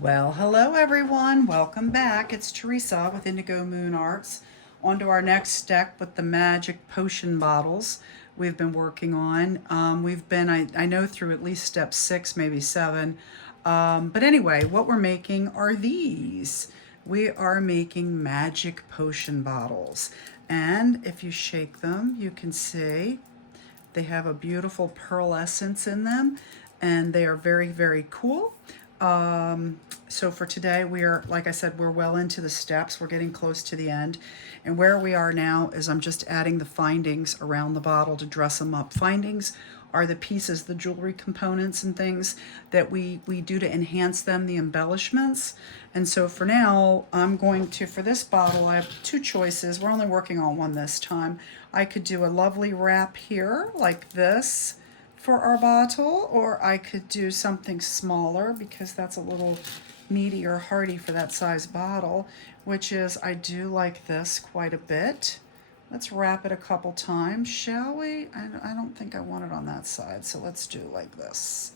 Well, hello everyone. Welcome back. It's Teresa with Indigo Moon Arts. On to our next step with the magic potion bottles we've been working on. We've been, I know, through at least step 6, maybe 7. But anyway, what we're making are these. We are making magic potion bottles. And if you shake them, you can see they have a beautiful pearlescence in them, and they are very, very cool. So for today, we are, like I said, we're well into the steps. We're getting close to the end. And where we are now is I'm just adding the findings around the bottle to dress them up. Findings are the pieces, the jewelry components and things that we do to enhance them, the embellishments. And so for now, I'm going to, for this bottle, I have two choices. We're only working on one this time. I could do a lovely wrap here like this for our bottle, or I could do something smaller because that's a little meaty or hearty for that size bottle, which is I do like this quite a bit. Let's wrap it a couple times, shall we? I don't think I want it on that side, so let's do like this.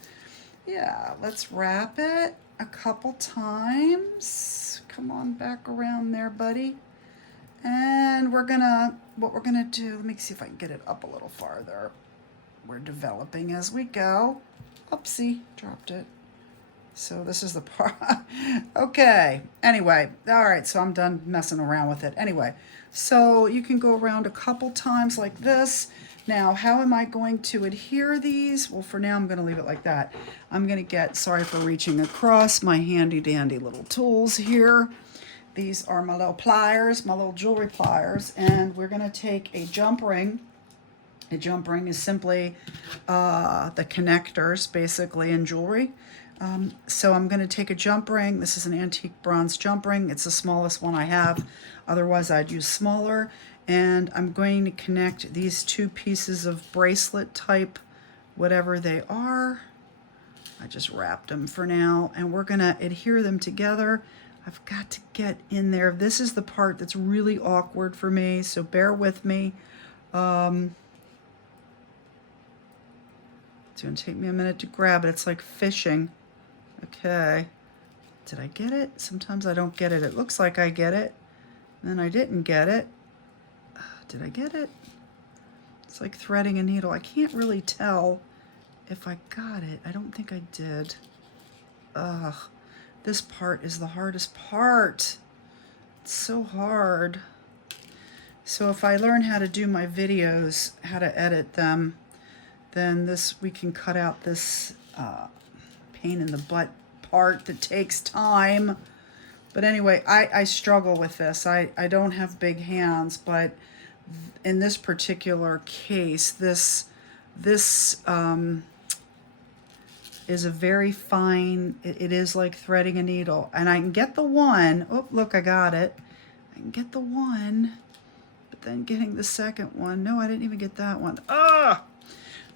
Yeah, let's wrap it a couple times. Come on back around there, buddy. And what we're gonna do, let me see if I can get it up a little farther. We're developing as we go. Oopsie, dropped it. So this is the part. Okay, anyway, all right, so I'm done messing around with it. Anyway, so you can go around a couple times like this. Now, how am I going to adhere these? Well, for now, I'm going to leave it like that. I'm going to get, sorry for reaching across, my handy dandy little tools here. These are my little pliers, my little jewelry pliers, and we're going to take a jump ring. A jump ring is simply the connectors, basically, in jewelry. So I'm going to take a jump ring. This is an antique bronze jump ring. It's the smallest one I have. Otherwise, I'd use smaller. And I'm going to connect these two pieces of bracelet type, whatever they are. I just wrapped them for now. And we're going to adhere them together. I've got to get in there. This is the part that's really awkward for me, so bear with me. It's going to take me a minute to grab it. It's like fishing. Okay. Did I get it? Sometimes I don't get it. It looks like I get it. And then I didn't get it. Did I get it? It's like threading a needle. I can't really tell if I got it. I don't think I did. Ugh. This part is the hardest part. It's so hard. So if I learn how to do my videos, how to edit them, then we can cut out this pain in the butt part that takes time. But anyway, I struggle with this. I don't have big hands, but in this particular case, this is a very fine, it is like threading a needle. And I can get the one, oh, look, I got it. I can get the one, but then getting the second one, no, I didn't even get that one. Ah!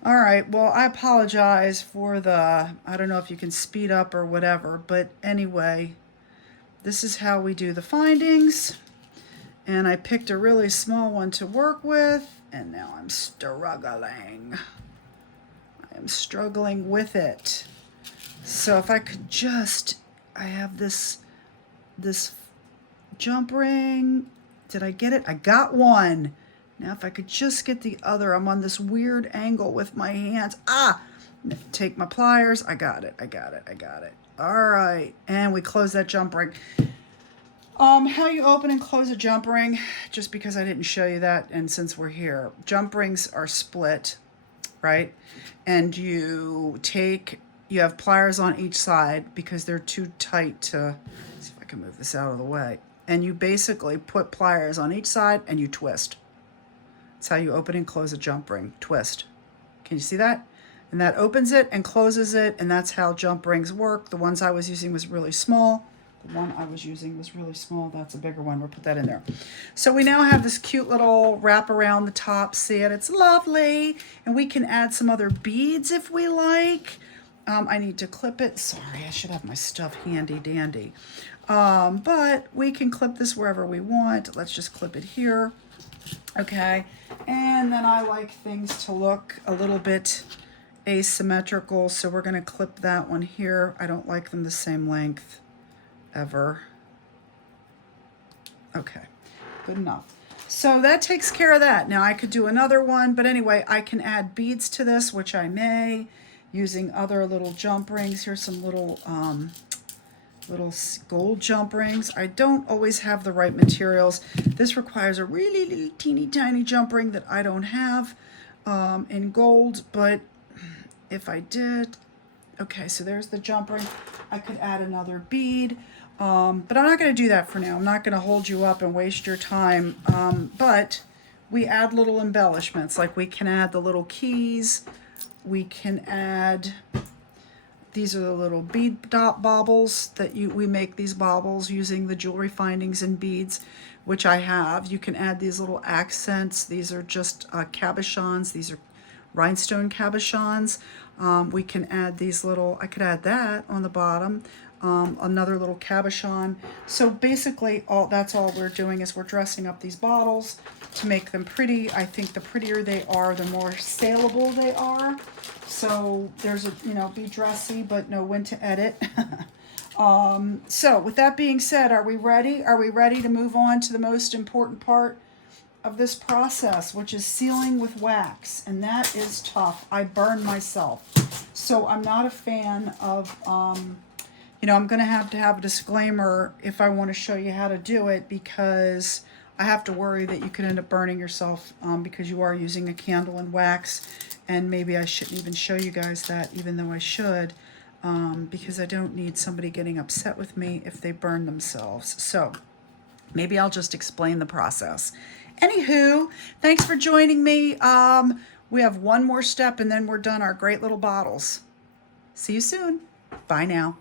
All right, well, I apologize for I don't know if you can speed up or whatever, but anyway, this is how we do the findings. And I picked a really small one to work with, and now I'm struggling. I am struggling with it. So if I could just, I have this jump ring. Did I get it? I got one. Now if I could just get the other, I'm on this weird angle with my hands. Take my pliers. I got it. All right, and we close that jump ring. How you open and close a jump ring, just because I didn't show you that, and since we're here, jump rings are split, right? And you have pliers on each side because they're too tight to, let's see if I can move this out of the way. And you basically put pliers on each side and you twist. That's how you open and close a jump ring, twist. Can you see that? And that opens it and closes it, and that's how jump rings work. The ones I was using was really small. The one I was using was really small. That's a bigger one. We'll put that in there. So we now have this cute little wrap around the top. See it? It's lovely. And we can add some other beads if we like. I need to clip it. Sorry, I should have my stuff handy dandy. But we can clip this wherever we want. Let's just clip it here. Okay. And then I like things to look a little bit asymmetrical, so we're going to clip that one here. I don't like them the same length. ever. Okay, good enough. So that takes care of that. Now I could do another one, but anyway, I can add beads to this, which I may, using other little jump rings. Here's some little gold jump rings. I don't always have the right materials. This requires a really little teeny tiny jump ring that I don't have in gold, but if I did, okay, so there's the jump ring. I could add another bead. But I'm not going to do that for now. I'm not going to hold you up and waste your time. But we add little embellishments, like we can add the little keys. We can add, these are the little bead dot baubles that we make these baubles using the jewelry findings and beads, which I have. You can add these little accents. These are just cabochons. These are rhinestone cabochons. We can add these little, I could add that on the bottom. Another little cabochon. So basically that's all we're doing, is we're dressing up these bottles to make them pretty. I think the prettier they are, the more saleable they are. So there's a, be dressy, but know when to edit. So with that being said, are we ready? Are we ready to move on to the most important part of this process, which is sealing with wax? And that is tough. I burn myself. So I'm not a fan of, I'm going to have a disclaimer if I want to show you how to do it, because I have to worry that you could end up burning yourself because you are using a candle and wax. And maybe I shouldn't even show you guys that, even though I should, because I don't need somebody getting upset with me if they burn themselves. So maybe I'll just explain the process. Anywho, thanks for joining me. We have one more step and then we're done our great little bottles. See you soon. Bye now.